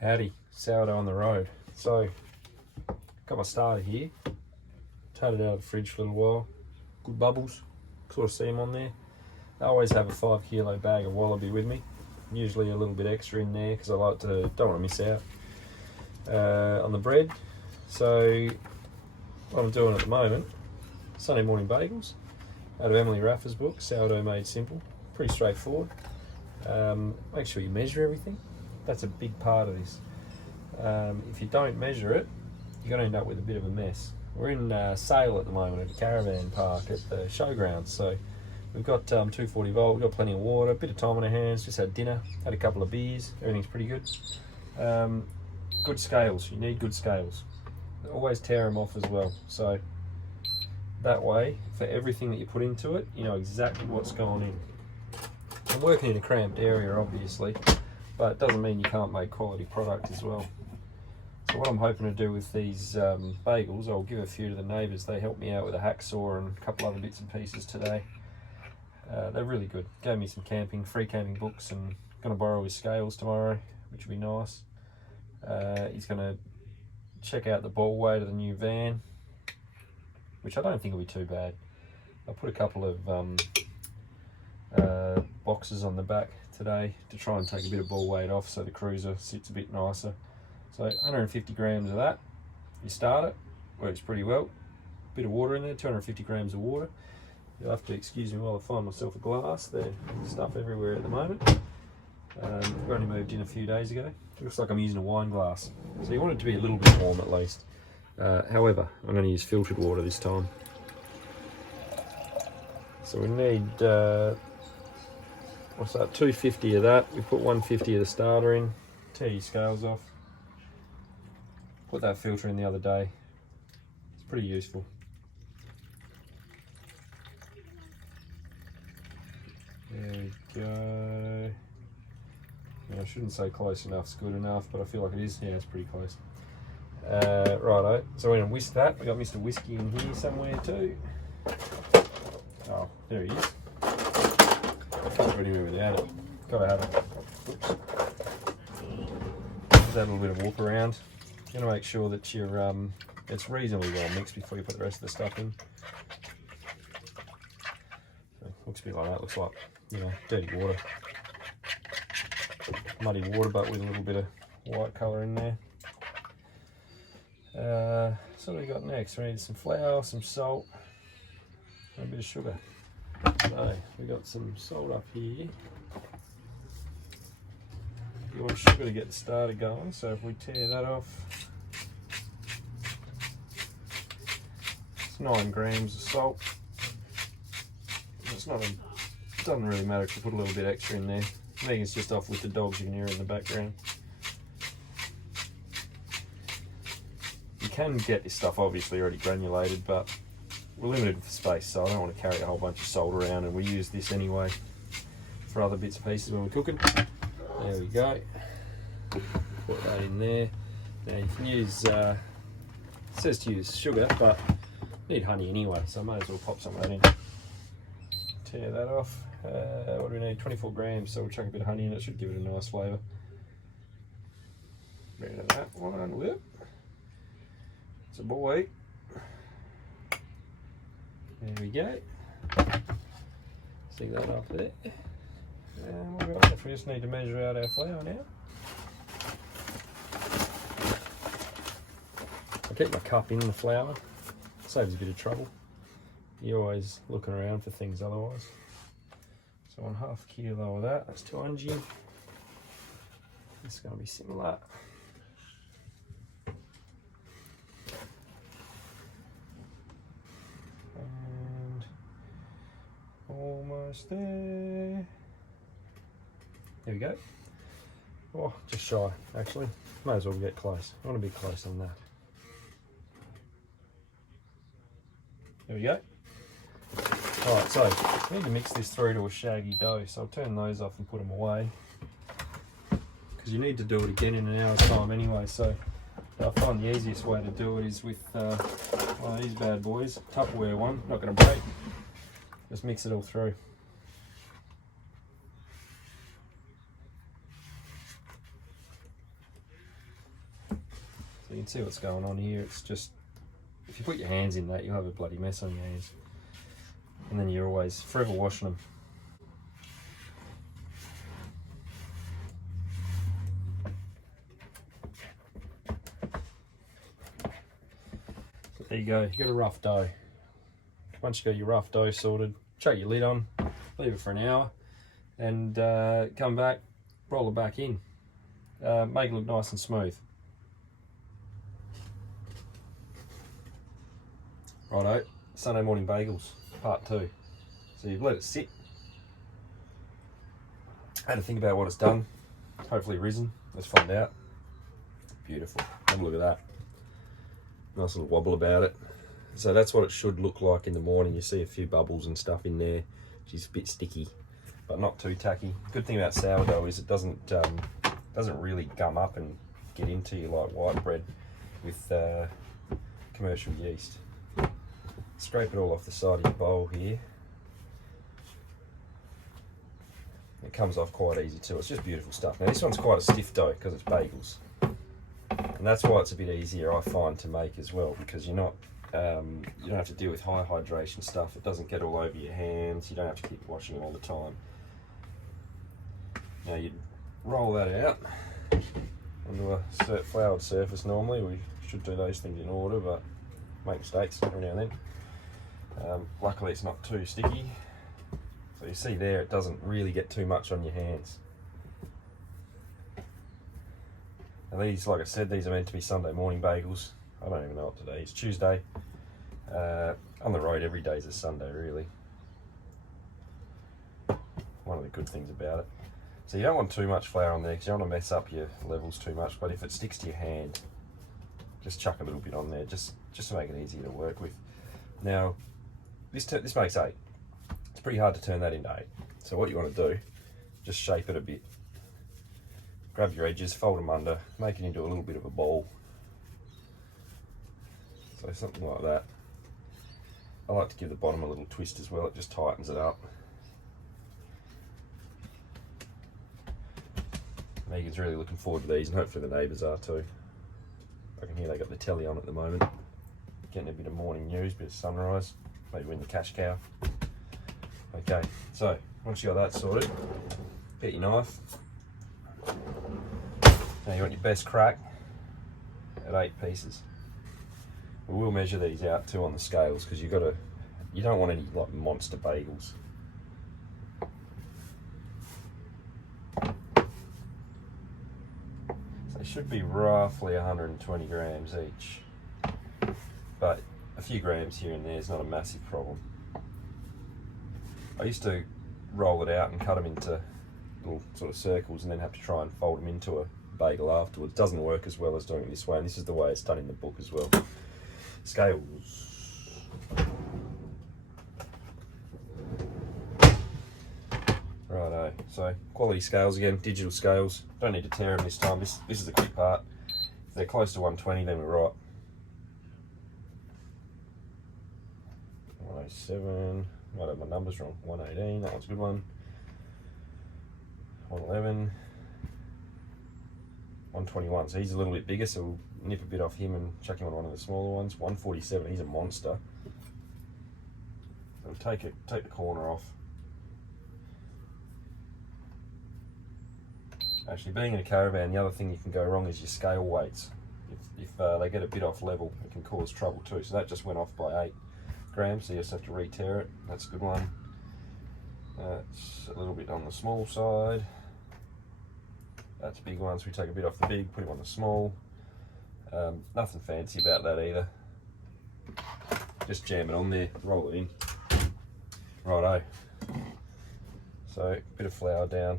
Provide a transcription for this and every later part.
Howdy, sourdough on the road. So, got my starter here. Had it out of the fridge for a little while. Good bubbles, sort of see them on there. I always have a 5 kilo bag of wallaby with me. Usually a little bit extra in there because I like to, don't want to miss out on the bread. So, what I'm doing at the moment, Sunday morning bagels out of Emily Raffer's book, Sourdough Made Simple. Pretty straightforward. Make sure you measure everything. That's a big part of this. If you don't measure it, you're going to end up with a bit of a mess. We're in sale at the moment at the caravan park at the showgrounds. So we've got 240 volt, we've got plenty of water, a bit of time on our hands, just had dinner, had a couple of beers, everything's pretty good. Good scales, you need good scales. Always tear them off as well. So that way, for everything that you put into it, you know exactly what's going in. I'm working in a cramped area, obviously, but it doesn't mean you can't make quality product as well. So what I'm hoping to do with these bagels, I'll give a few to the neighbours. They helped me out with a hacksaw and a couple other bits and pieces today. They're really good. Gave me some free camping books, and going to borrow his scales tomorrow, which will be nice. He's going to check out the ball weight of the new van, which I don't think will be too bad. I put a couple of boxes on the back today to try and take a bit of ball weight off so the cruiser sits a bit nicer. So 150 grams of that, you start it, works pretty well. Bit of water in there, 250 grams of water. You'll have to excuse me while I find myself a glass. There's stuff everywhere at the moment. We only moved in a few days ago. It looks like I'm using a wine glass. So you want it to be a little bit warm at least. However, I'm going to use filtered water this time. So we need, what's that, 250 of that. We put 150 of the starter in. Tear your scales off. Put that filter in the other day. It's pretty useful. There we go. Yeah, I shouldn't say close enough's good enough, but I feel like it is. Yeah, it's pretty close. Righto, so we're going to whisk that. We got Mr. Whiskey in here somewhere too. Oh, there he is. Can't do anywhere without it. Gotta have it. Oops. Give that a little bit of walk around. You're going to make sure that you're, it's reasonably well mixed before you put the rest of the stuff in. So looks a bit like that. Looks like, you know, dirty water. Muddy water, but with a little bit of white colour in there. So what do we got next? We need some flour, some salt, and a bit of sugar. So we got some salt up here. You want sugar to get the starter going, so if we tear that off, it's 9 grams of salt. It's not it doesn't really matter if you put a little bit extra in there. I think it's just off with the dogs, you can hear it in the background. You can get this stuff obviously already granulated, but we're limited for space, so I don't want to carry a whole bunch of salt around, and we use this anyway for other bits and pieces when we're cooking. There we go. Put that in there. Now you can use, it says to use sugar, but you need honey anyway, so I might as well pop some of that in. Tear that off. What do we need? 24 grams, so we'll chuck a bit of honey in it, should give it a nice flavour. Rid of that one, whoop. It's a boy. There we go. See that up there. And we're right. If we just need to measure out our flour now. I keep my cup in the flour. Saves a bit of trouble. You're always looking around for things otherwise. So 1/2 kilo of that, that's 200. It's going to be similar. And almost there. There we go. Oh, just shy actually. Might as well get close. I want to be close on that. There we go. Alright, so I need to mix this through to a shaggy dough, so I'll turn those off and put them away. Because you need to do it again in an hour's time anyway, so I find the easiest way to do it is with one of these bad boys, Tupperware one, not going to break. Just mix it all through. So you can see what's going on here. It's just, if you put your hands in that, you'll have a bloody mess on your hands. And then you're always forever washing them. So there you go, you got a rough dough. Once you got your rough dough sorted, chuck your lid on, leave it for an hour, and come back, roll it back in. Make it look nice and smooth. Righto, Sunday morning bagels, part 2. So you've let it sit. Had to think about what it's done. Hopefully risen. Let's find out. Beautiful. Have a look at that. Nice little wobble about it. So that's what it should look like in the morning. You see a few bubbles and stuff in there, which is a bit sticky, but not too tacky. Good thing about sourdough is it doesn't really gum up and get into you like white bread with commercial yeast. Scrape it all off the side of your bowl here. It comes off quite easy too. It's just beautiful stuff. Now this one's quite a stiff dough because it's bagels, and that's why it's a bit easier, I find, to make as well, because you're not you don't have to deal with high hydration stuff. It doesn't get all over your hands. You don't have to keep washing them all the time. Now you'd roll that out onto a floured surface. Normally we should do those things in order, but make mistakes every now and then. Luckily it's not too sticky. So you see there, it doesn't really get too much on your hands. Now these, like I said, these are meant to be Sunday morning bagels. I don't even know what today is. Tuesday. On the road every day is a Sunday, really. One of the good things about it. So you don't want too much flour on there because you don't want to mess up your levels too much, but if it sticks to your hand, just chuck a little bit on there, just to make it easier to work with. Now, this makes 8. It's pretty hard to turn that into 8. So what you want to do, just shape it a bit. Grab your edges, fold them under, make it into a little bit of a ball. So something like that. I like to give the bottom a little twist as well, it just tightens it up. Megan's really looking forward to these, and hopefully the neighbours are too. I can hear they got the telly on at the moment. Getting a bit of morning news, bit of sunrise, maybe win the cash cow. Okay, so once you got that sorted, get your knife. Now you want your best crack at 8 pieces. We will measure these out too on the scales because you don't want any like monster bagels. So they should be roughly 120 grams each, but a few grams here and there is not a massive problem. I used to roll it out and cut them into little sort of circles and then have to try and fold them into a bagel afterwards. Doesn't work as well as doing it this way, and this is the way it's done in the book as well. Scales. Righto, so quality scales again, digital scales. Don't need to tear them this time. This is the quick part. If they're close to 120, then we're right. 107. Might have my numbers wrong. 118. That one's a good one. 111. 121. So he's a little bit bigger, so we'll nip a bit off him and chuck him on one of the smaller ones. 147. He's a monster. So we'll take the corner off. Actually, being in a caravan, the other thing you can go wrong is your scale weights. If they get a bit off level, it can cause trouble too. So that just went off by 8 grams, so you just have to re-tear it. That's a good one. That's a little bit on the small side. That's a big one, so we take a bit off the big, put him on the small. Nothing fancy about that either. Just jam it on there, roll it in. Righto. So, a bit of flour down.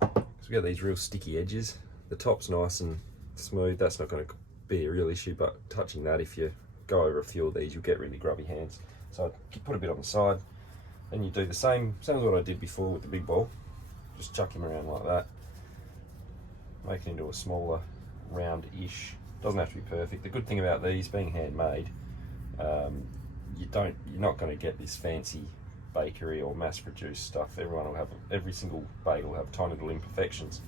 So we got these real sticky edges. The top's nice and smooth. That's not going to be a real issue, but touching that, if you go over a few of these, you'll get really grubby hands. So put a bit on the side. Then you do the same as what I did before with the big bowl. Just chuck him around like that. Make it into a smaller, round-ish. Doesn't have to be perfect. The good thing about these being handmade, you're not going to get this fancy bakery or mass-produced stuff. Every single bagel will have tiny little imperfections.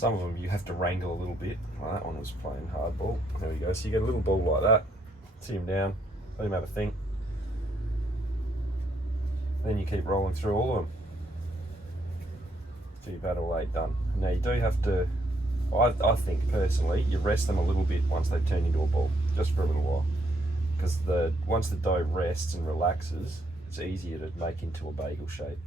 Some of them you have to wrangle a little bit. Well, that one was playing hardball. There we go. So you get a little ball like that. Sit him down. Let him have a think. Then you keep rolling through all of them. So you've had all 8 done. Now you do have to, I think personally, you rest them a little bit once they turn into a ball, just for a little while. Because once the dough rests and relaxes, it's easier to make into a bagel shape.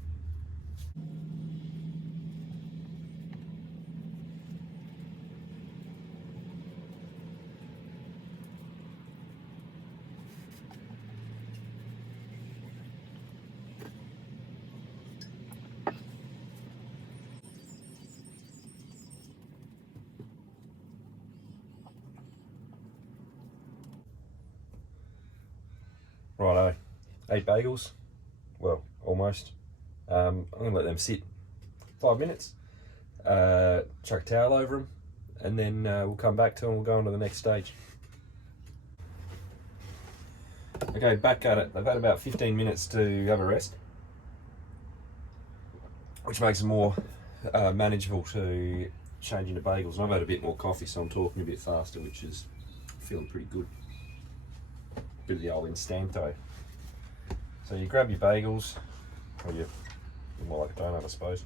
Righto, 8 bagels, well, almost. I'm going to let them sit 5 minutes, chuck a towel over them, and then we'll come back to them and we'll go on to the next stage. Okay, back at it. They've had about 15 minutes to have a rest, which makes them more manageable to change into bagels. And I've had a bit more coffee, so I'm talking a bit faster, which is feeling pretty good. Bit of the old instanto. So you grab your bagels, or you're more like a donut, I suppose.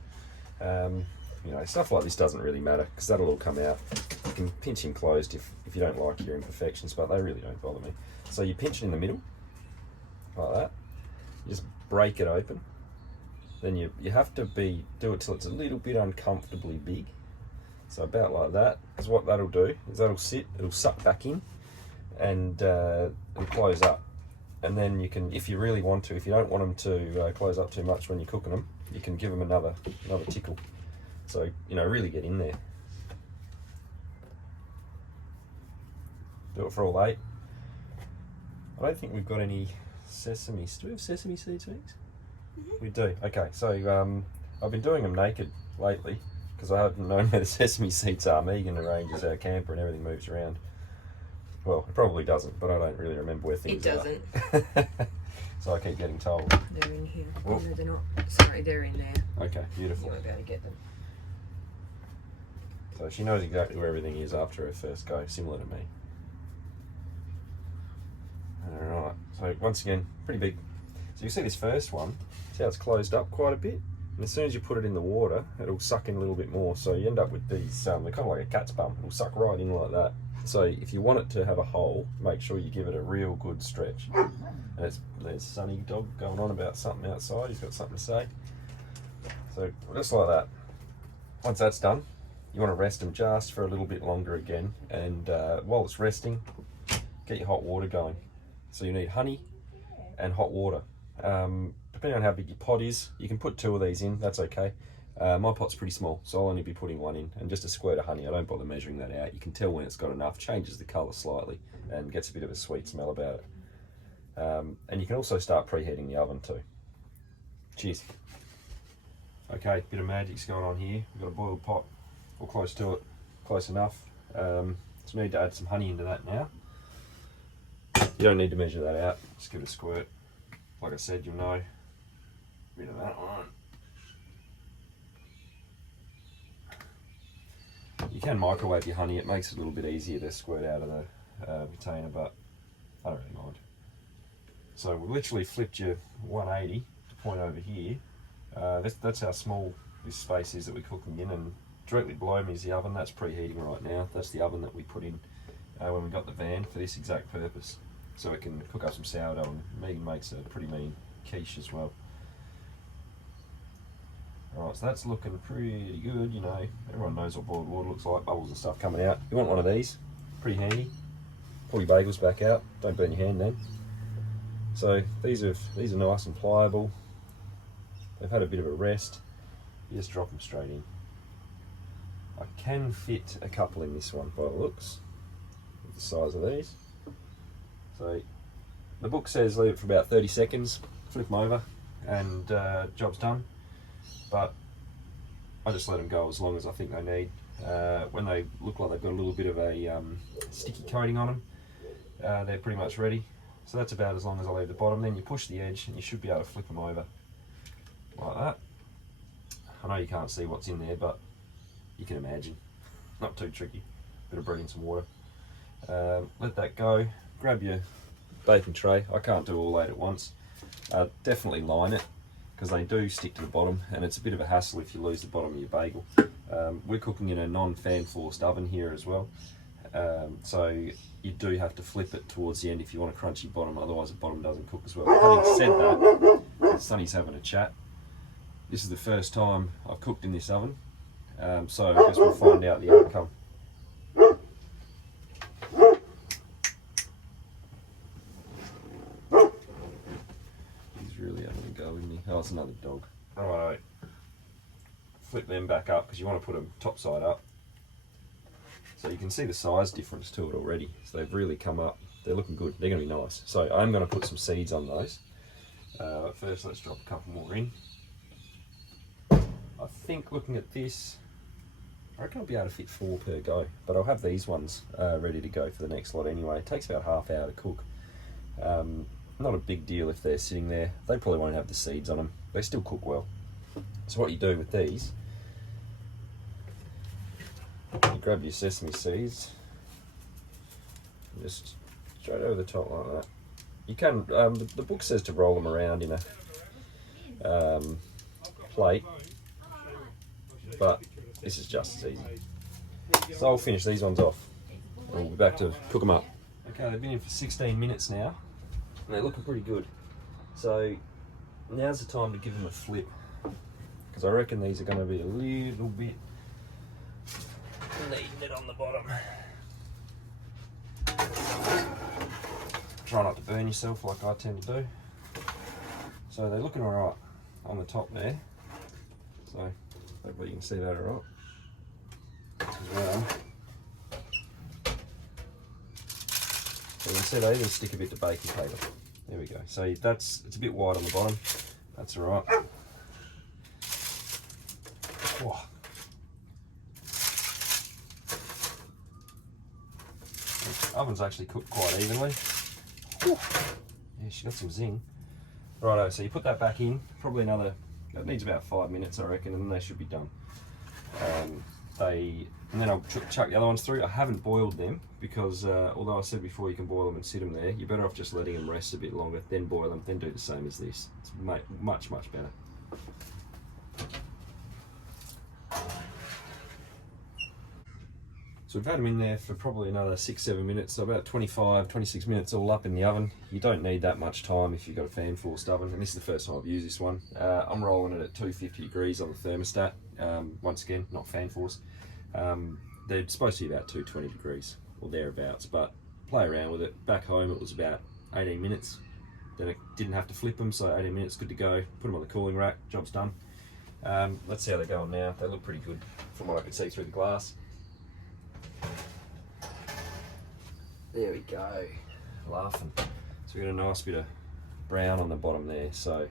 You know, stuff like this doesn't really matter because that'll all come out. You can pinch him closed if you don't like your imperfections, but they really don't bother me. So you pinch it in the middle, like that. You just break it open. Then you have to do it till it's a little bit uncomfortably big. So about like that. Because what that'll do is that'll sit, it'll suck back in, and it'll close up. And then you can, if you really want to, if you don't want them to close up too much when you're cooking them, you can give them another tickle. So, you know, really get in there. Do it for all 8. I don't think we've got any sesame. Do we have sesame seeds, eggs? Mm-hmm. We do. Okay, so I've been doing them naked lately because I haven't known where the sesame seeds are. Megan arranges our camper and everything moves around. Well, it probably doesn't, but I don't really remember where things are. It doesn't. So I keep getting told. They're in here. Oh. No, they're not. Sorry, they're in there. Okay, beautiful. You won't be able to get them. So she knows exactly where everything is after her first go, similar to me. Alright, so once again, pretty big. So you see this first one, see how it's closed up quite a bit? And as soon as you put it in the water, it'll suck in a little bit more. So you end up with these, they're kind of like a cat's bum. It'll suck right in like that. So if you want it to have a hole, make sure you give it a real good stretch. And there's Sunny dog going on about something outside. He's got something to say. So just like that. Once that's done, you want to rest them just for a little bit longer again. And while it's resting, get your hot water going. So you need honey and hot water. Depending on how big your pot is, you can put 2 of these in, that's okay. My pot's pretty small, so I'll only be putting 1 in, and just a squirt of honey. I don't bother measuring that out. You can tell when it's got enough, changes the colour slightly, and gets a bit of a sweet smell about it. And you can also start preheating the oven too. Cheers. Okay, bit of magic's going on here. We've got a boiled pot, or close to it, close enough. So we need to add some honey into that now. You don't need to measure that out, just give it a squirt. Like I said, you'll know. Bit of that one. You can microwave your honey, it makes it a little bit easier to squirt out of the container, but I don't really mind. So we literally flipped your 180 to point over here. That's how small this space is that we're cooking in, and directly below me is the oven. That's preheating right now. That's the oven that we put in when we got the van for this exact purpose. So it can cook up some sourdough, and Megan makes a pretty mean quiche as well. Alright, so that's looking pretty good, you know. Everyone knows what boiled water looks like, bubbles and stuff coming out. You want one of these, pretty handy. Pull your bagels back out, don't burn your hand then. So these are nice and pliable. They've had a bit of a rest. You just drop them straight in. I can fit a couple in this one by the looks, with the size of these. So the book says leave it for about 30 seconds, flip them over, and job's done. But I just let them go as long as I think they need. When they look like they've got a little bit of a sticky coating on them, they're pretty much ready. So that's about as long as I leave the bottom. Then you push the edge and you should be able to flip them over like that. I know you can't see what's in there, but you can imagine. not too tricky. Bit of bread in some water. Let that go. Grab your baking tray. I can't do all 8 at once. Definitely line it, because they do stick to the bottom, and it's a bit of a hassle if you lose the bottom of your bagel. We're cooking in a non-fan forced oven here as well, so you do have to flip it towards the end if you want a crunchy bottom, otherwise the bottom doesn't cook as well. Having said that, Sonny's having a chat. This is the first time I've cooked in this oven, so I guess we'll find out the outcome. He's really having a go, isn't he? Oh, it's another dog. Alright, flip them back up because you want to put them top side up. So you can see the size difference to it already. So they've really come up. They're looking good. They're going to be nice. So I'm going to put some seeds on those. But first, let's drop a couple more in. I think looking at this, I reckon I'll be able to fit 4 per go. But I'll have these ones ready to go for the next lot anyway. It takes about half hour to cook. Not a big deal if they're sitting there. They probably won't have the seeds on them. They still cook well. So what you do with these, you grab your sesame seeds, just straight over the top like that. You can, the book says to roll them around in a plate, but this is just as easy. So I'll finish these ones off, and we'll be back to cook them up. Okay, they've been in for 16 minutes now, and they're looking pretty good. So now's the time to give them a flip, because I reckon these are going to be a little bit kneading it on the bottom. Try not to burn yourself like I tend to do. So they're looking alright on the top there. So hopefully you can see that alright. So you can see they even stick a bit to baking paper. There we go. So it's a bit wide on the bottom. That's alright. Oh. The oven's actually cooked quite evenly. Whew. Yeah, she got some zing. Righto, so you put that back in, probably another, it needs about 5 minutes I reckon, and then they should be done. And then I'll chuck the other ones through. I haven't boiled them because although I said before you can boil them and sit them there, you're better off just letting them rest a bit longer, then boil them, then do the same as this. It's much better. So we've had them in there for probably another 6-7 minutes, so about 25-26 minutes all up in the oven. You don't need that much time if you've got a fan forced oven, and this is the first time I've used this one. I'm rolling it at 250 degrees on the thermostat, once again, not fan forced. They're supposed to be about 220 degrees or thereabouts, but play around with it. Back home it was about 18 minutes. Then I didn't have to flip them, so 18 minutes, good to go. Put them on the cooling rack, job's done. Let's see how they're going now. They look pretty good from what I could see through the glass. There we go, laughing. So we got a nice bit of brown on the bottom there, so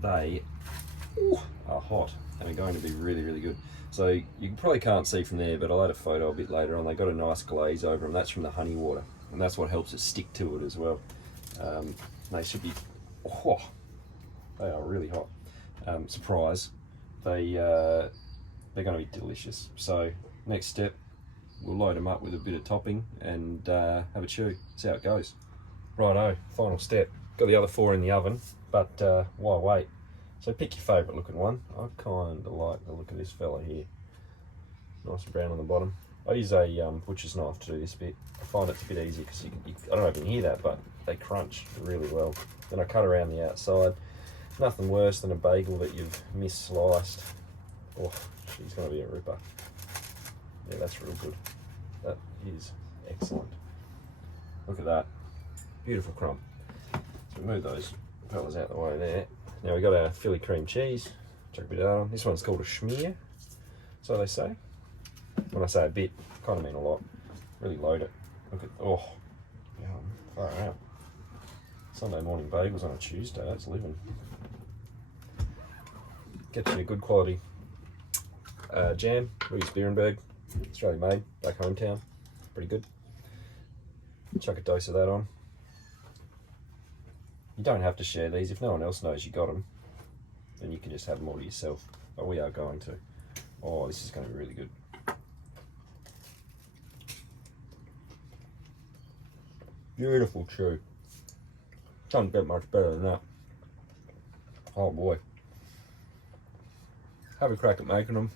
they are hot and are going to be really good. So you probably can't see from there, but I'll add a photo a bit later on. They got a nice glaze over them. That's from the honey water, and that's what helps it stick to it as well. They should be, they are really hot. Surprise, they're going to be delicious. So next step, we'll load them up with a bit of topping and have a chew, see how it goes. Righto, final step. Got the other 4 in the oven, but why wait? So pick your favourite looking one. I kind of like the look of this fella here. Nice and brown on the bottom. I use a butcher's knife to do this bit. I find it's a bit easier because I don't know if you can hear that, but they crunch really well. Then I cut around the outside. Nothing worse than a bagel that you've mis-sliced. Oh, she's going to be a ripper. Yeah, that's real good. That is excellent. Look at that. Beautiful crumb. So we move those fellas out the way there. Now we've got our Philly cream cheese. Chuck a bit of that on. This one's called a schmear, so they say. When I say a bit, I kind of mean a lot. Really load it. Look at, yum, far out. Sunday morning bagels on a Tuesday, that's living. Get you a good quality jam. We use Beerenberg, Australian made, back hometown. Pretty good. Chuck a dose of that on. You don't have to share these. If no one else knows you got them, then you can just have them all to yourself. But we are going to. Oh, this is going to be really good. Beautiful chew. Doesn't get much better than that. Oh boy. Have a crack at making them.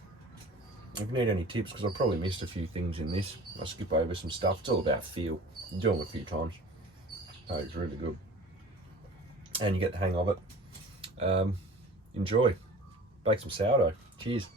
If you need any tips, because I probably missed a few things in this, I'll skip over some stuff. It's all about feel. You do them a few times. Oh, it's really good. And you get the hang of it. Enjoy. Bake some sourdough. Cheers.